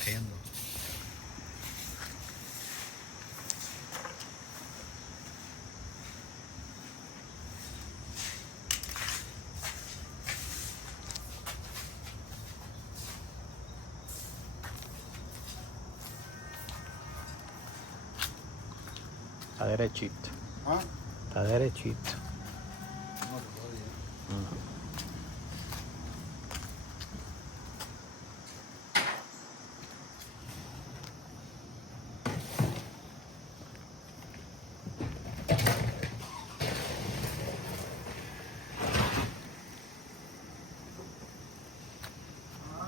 barriendo. Está derechito. ¿Ah? Está derechito. No, todavía.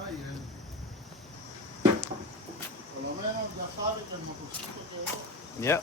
Ay, por lo menos ya sabe que el motociclo quedó. Ya.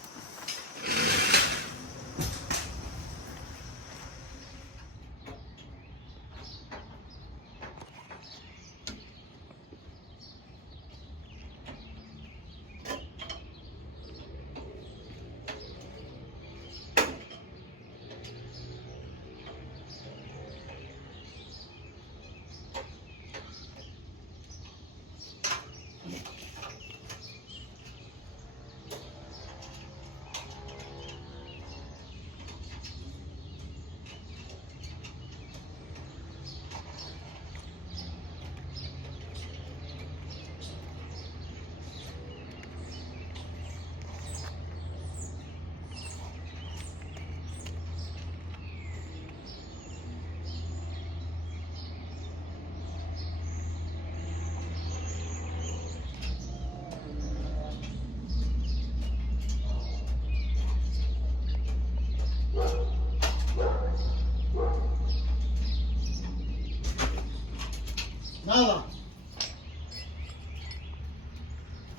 Nada.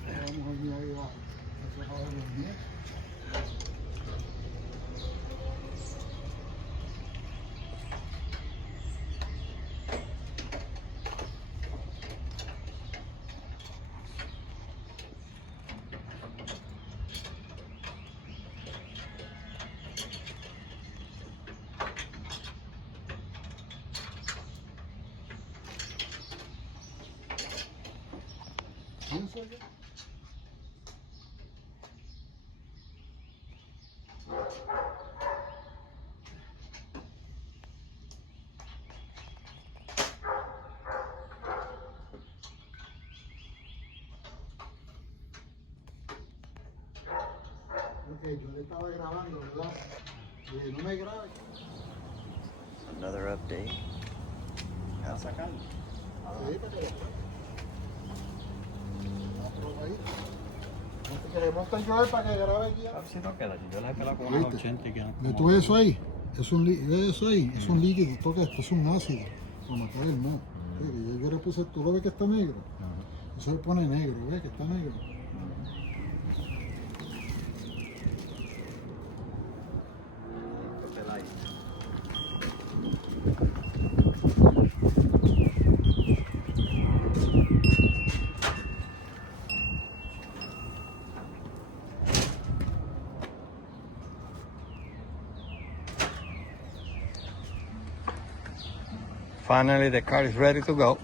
Vamos aquí ahí abajo. Eso es para los nietos. ¿Quién soy yo? Ok, yo le estaba grabando, ¿verdad? No me grabe. Another update. ¿Está sacando? Sí, para que lo grabe. Aprobadito. Que le monten yo para que grabe aquí. Si no queda, yo la he pelado con unos 80 y quedan ¿Ves como... tú eso ahí? Es un eso ahí, es un líquido, toca esto, es un ácido para matar el moho. Sí, yo le puse, ¿tú lo ves que está negro? Eso se pone negro, ¿ves que está negro? Finally, the car is ready to go.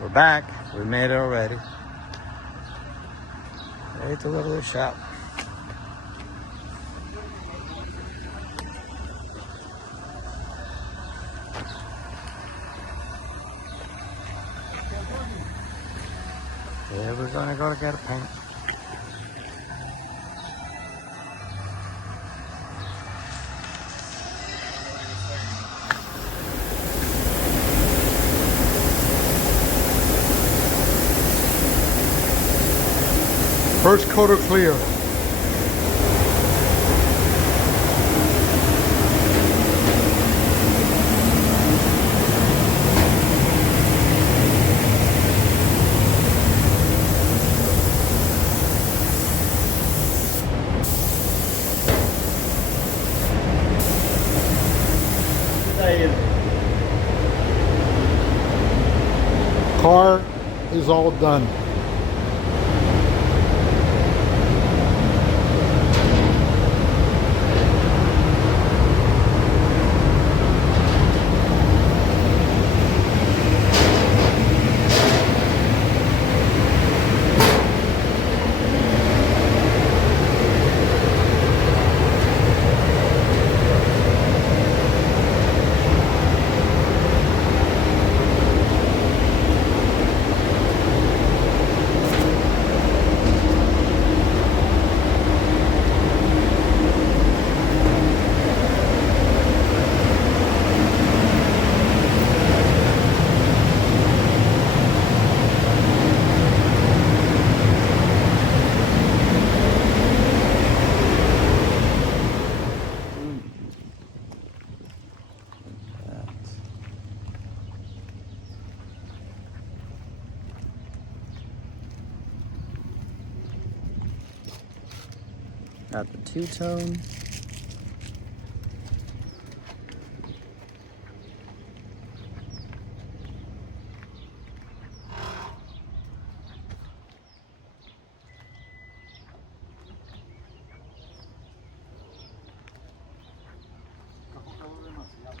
We're back. We made it already. Ready to go to the shop. Yeah, we're gonna go to get a paint. First coat of clear. saying. Car is all done. Got the two-tone. Carro quedó demasiado.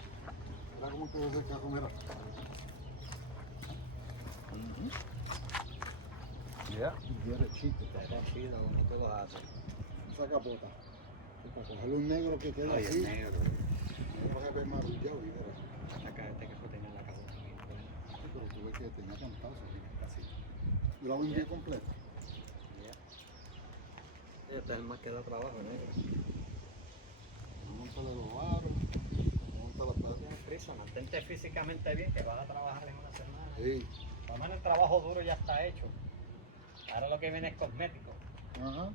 Mira cómo quedó ese carro, mira. Yeah. Derechito. Está chido, como tú lo haces. Esa capota. Y para coger un negro que queda Oye, así, negro. no se ve marullado, y mira. Acá este que fue tenía la cabeza. Sí, pero tú ves que tenía cantazo, así. Yo la vendí completa. Este es el más que da trabajo, negro. Monta los aros, monta las patas. Friso, mantente físicamente bien, que vas a trabajar en una semana. Sí. Por lo menos el trabajo duro ya está hecho. Ahora lo que viene es cosmético. Ajá.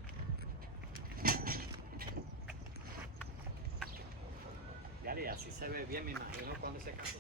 Y así se ve bien, me imagino, cuando ese caso.